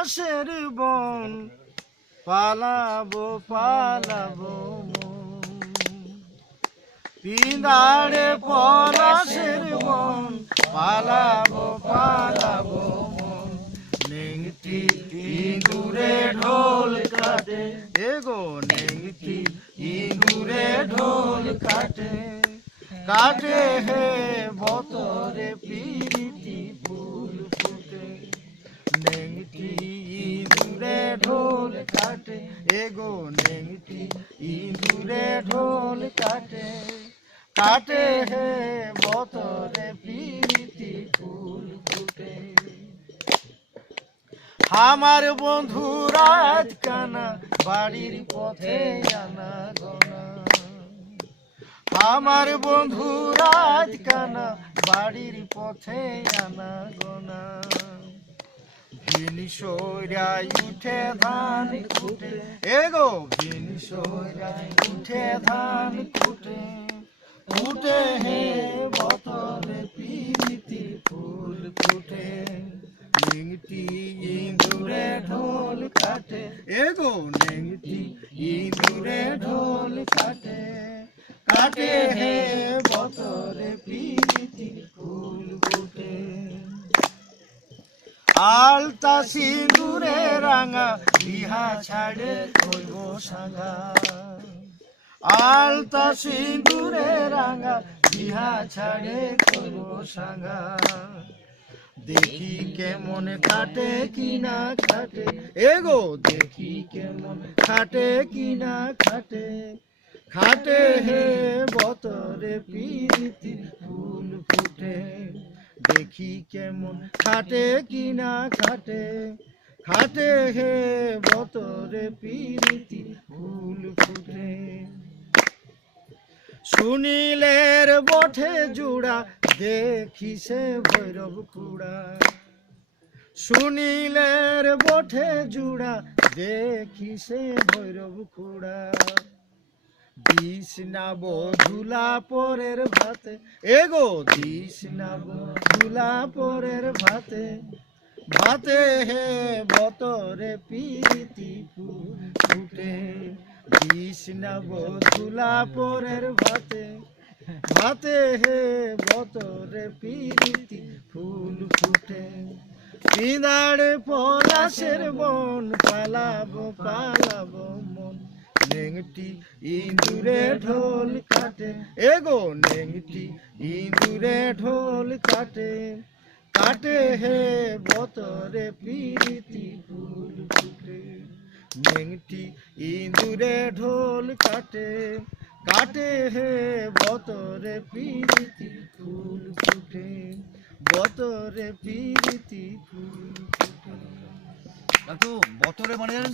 পলাশের বন পালাবো পালাবো পিঁদাড়ে পলাশের বন পালাবো পালাবো নেংটি ইঁদুরে ঢোল কাটে এগো নেংটি ইঁদুরে ঢোল কাটে কাটে হে বতরে পিরিতি ফুল ফুটে নেংটি ইঁদুরে ঢোল কাটে এগো নেংটি ইঁদুরে ঢোল কাটে কাটে হে বতরে পিরিতি ফুল ফুটে আমার বন্ধু রাজ কানা বাড়ির পথে আনা গোনা আমার বন্ধু রাজ কানা বাড়ির পথে আনা গোনা ভিন সৈরায় উঠে ধান কুটে এগো ভিন সৈরায় উঠে ধান কুটে ফুটে হে বতরে পিরিতি ফুল ফুটে নেংটি ইঁদুরে ঢোল কাটে এগো নেংটি ইঁদুরে ঢোল কাটে কাটে হে বতরে পিরিতি ফুল ফুটে আলতা সিঁদুরে রাঙা বিহা ছাড়ে কইব সাঙ্গা আলতা সিঁদুরে রাঙা বিহা ছাড়ে কইব সাঙ্গা দেখি কেমন খাটে কিনা খাটে এগো দেখি কেমন খাটে কিনা খাটে খাটে হে বতরে পিরিতি ফুল ফুটে দেখি কেমন খাটে কিনা খাটে খাটে হে বতরে পিরিতি ফুল ফুটে সুনীলের বঠে জুড়া দেখি সে ভৈরব কুড়া সুনীলের বঠে জুড়া দেখি সে ভৈরব কুড়া দিস নাব ধুলা পরের ভাতে এগো দিস নাব ধুলা পরের ভাতে ভাতে হে বতরে পিরিতি ফুল ফুটে দিস নাব ধুলা পরের ভাতে ভাতে হে বতরে পিরিতি ফুল ফুটে পিঁদাড়ে পলাশের বন পালাবো পালাবো মন নেংটি ইঁদুরে ঢোল কাটে এগো নেংটি ইঁদুরে ঢোল কাটে কাটে হে বতরে পিরিতি ফুল ফুটে নেংটি ইঁদুরে ঢোল কাটে কাটে হে বতরে পিরিতি ফুল ফুটে বতরে পিরিতি ফুল ফুটে বতরে মানে জানেন